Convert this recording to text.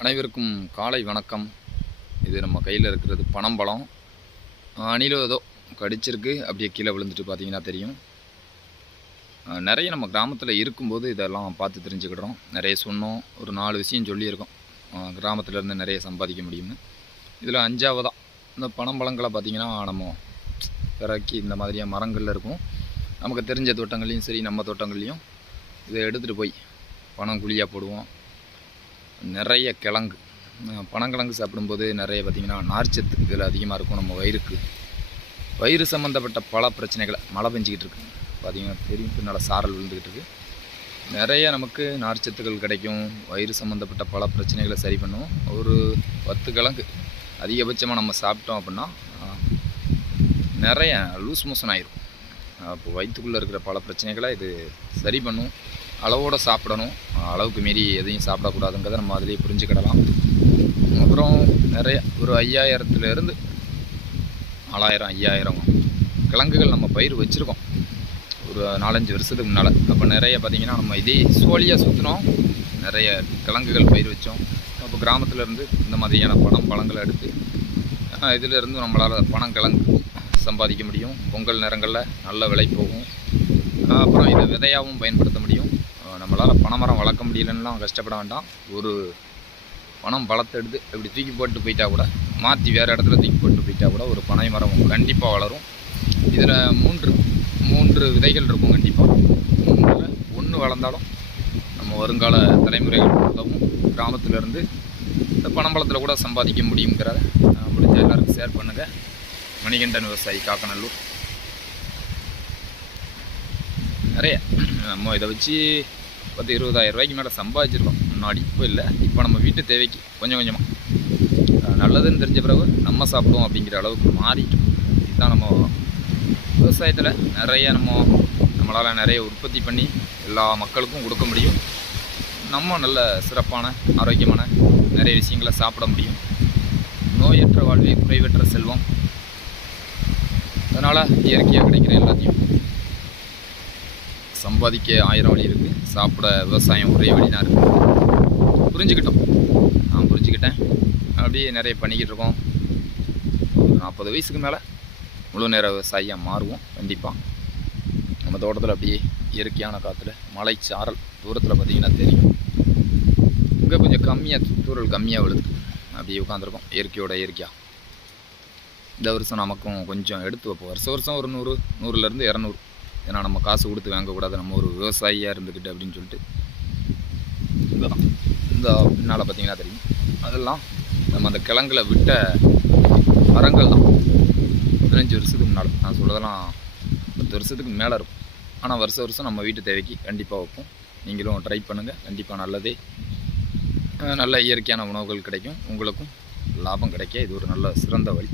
அனைவருக்கும் காலை வணக்கம். இது நம்ம கையில் இருக்கிறது பனம்பழம். அணிலோ ஏதோ கடிச்சிருக்கு, அப்படியே கீழே விழுந்துட்டு பார்த்தீங்கன்னா தெரியும். நிறைய நம்ம கிராமத்தில் இருக்கும்போது இதெல்லாம் பார்த்து தெரிஞ்சுக்கிடுறோம். நிறைய சொன்னோம், ஒரு 4 விஷயம் சொல்லியிருக்கோம் கிராமத்துலேருந்து நிறைய சம்பாதிக்க முடியும்னு. இதில் 5ஆவதாக இந்த பனம்பழங்களை பார்த்திங்கன்னா நம்ம பிறக்கி இந்த மாதிரியாக மரங்களில் இருக்கும். நமக்கு தெரிஞ்ச தோட்டங்கள்லையும் சரி, நம்ம தோட்டங்கள்லையும் இதை எடுத்துகிட்டு போய் பனம் குழியாக போடுவோம். நிறைய கிழங்கு, பனங்கிழங்கு சாப்பிடும்போது நிறைய பார்த்திங்கன்னா நார்ச்சத்து இதில் அதிகமாக இருக்கும். நம்ம வயிறு சம்மந்தப்பட்ட பல பிரச்சனைகளை, மழை பெஞ்சிக்கிட்டு இருக்குது பார்த்திங்கன்னா தெரியும், பின்னால் சாரல் விழுந்துக்கிட்டு இருக்குது. நிறைய நமக்கு நார்ச்சத்துக்கள் கிடைக்கும். வயிறு சம்மந்தப்பட்ட பல பிரச்சனைகளை சரி பண்ணும். ஒரு 10 கிழங்கு அதிகபட்சமாக நம்ம சாப்பிட்டோம் அப்படின்னா நிறைய லூஸ் மோஷன் ஆயிரும். அப்போ வயிற்றுக்குள்ளே இருக்கிற பல பிரச்சனைகளை இது சரி பண்ணும். அளவோடு சாப்பிடணும், அளவுக்கு மீறி எதையும் சாப்பிடக்கூடாதுங்கிறத நம்ம அதிலே புரிஞ்சுக்கிடலாம். அப்புறம் நிறைய ஒரு 5000லேருந்து 4000 5000 கிழங்குகள் நம்ம பயிர் வச்சுருக்கோம் ஒரு 4-5 வருஷத்துக்கு முன்னால். அப்போ நிறைய பார்த்திங்கன்னா நம்ம இதே சோழியாக சுற்றினோம், நிறைய கிழங்குகள் பயிர் வச்சோம். அப்போ கிராமத்துலேருந்து இந்த மாதிரியான பழங்களை எடுத்து இதிலேருந்து நம்மளால் பனங்கிழங்கு சம்பாதிக்க முடியும். பொங்கல் நேரங்களில் நல்ல விலை போகும். அப்புறம் இதை விதையாகவும் பயன்படுத்த முடியும். நம்மளால் பனைமரம் வளர்க்க முடியலன்னுலாம் கஷ்டப்பட வேண்டாம். ஒரு பழத்தை எடுத்து இப்படி தூக்கி போட்டு போயிட்டா கூட, மாற்றி வேறு இடத்துல தூக்கி போட்டு போயிட்டா கூட ஒரு பனை மரம் கண்டிப்பாக வளரும். இதில் மூன்று விதைகள் இருக்கும் கண்டிப்பாக. 3ல் 1 வளர்ந்தாலும் நம்ம வருங்கால தலைமுறைகள் உதவும். கிராமத்திலேருந்து இந்த பனம்பழத்தில் கூட சம்பாதிக்க முடியுங்கிறத முடிஞ்ச எல்லாருக்கும் ஷேர் பண்ணுங்கள். மணிகண்டன் விவசாயி, காக்கநல்லூர். நிறைய நம்ம இதை வச்சு 10-20 ரூபாய்க்கு மேலே சம்பாதிச்சிருக்கோம் முன்னாடி. இப்போ இல்லை, இப்போ நம்ம வீட்டு தேவைக்கு கொஞ்சம் கொஞ்சமாக நல்லதுன்னு தெரிஞ்ச பிறகு நம்ம சாப்பிடுவோம் அப்படிங்கிற அளவுக்கு மாறிட்டோம். இதுதான் நம்ம விவசாயத்தில் நிறைய நம்மளால் நிறைய உற்பத்தி பண்ணி எல்லா மக்களுக்கும் கொடுக்க முடியும். நம்ம நல்ல சிறப்பான ஆரோக்கியமான நிறைய விஷயங்களை சாப்பிட முடியும். நோயற்ற வாழ்வே குறைவற்ற செல்வம். அதனால் இயற்கையாக கிடைக்கிற எல்லாத்தையும் சம்பாதிக்க 1000 வழி இருக்குது. சாப்பிட விவசாயம் ஒரே வழினா இருக்குது. புரிஞ்சுக்கிட்டோம், நான் புரிஞ்சுக்கிட்டேன். அப்படியே நிறைய பண்ணிக்கிட்டு இருக்கோம். 40 வயசுக்கு மேலே முழு நேர விவசாயியாக மாறுவோம் கண்டிப்பாக. நம்ம தோட்டத்தில் அப்படியே இயற்கையான காற்றுல மலை சாரல் தூரத்தில் பார்த்திங்கன்னா தெரியும். இங்கே கொஞ்சம் கம்மியாக, தூரல் கம்மியாக விழுது. அப்படியே உட்காந்துருக்கோம் இயற்கையாக. இந்த வருஷம் நமக்கும் கொஞ்சம் எடுத்து வைப்போம். வருஷம் ஒரு 100லேருந்து 200. ஏன்னா நம்ம காசு கொடுத்து வாங்கக்கூடாது, நம்ம ஒரு விவசாயியாக இருந்துக்கிட்டு அப்படின்னு சொல்லிட்டு. இதுதான் இந்த பின்னால் பார்த்திங்கன்னா தெரியும், அதெல்லாம் நம்ம அந்த கிழங்குல விட்ட மரங்கள் தான். 15 வருஷத்துக்கு முன்னால் நான் சொல்கிறதெல்லாம் 10 வருஷத்துக்கு மேலே இருக்கும். ஆனால் வருஷம் நம்ம வீட்டு தேவைக்கு கண்டிப்பாக வைப்போம். நீங்களும் ட்ரை பண்ணுங்கள், கண்டிப்பாக நல்லதே. நல்ல இயற்கையான உணவுகள் கிடைக்கும், உங்களுக்கும் லாபம் கிடைக்க இது ஒரு நல்ல சிறந்த வழி.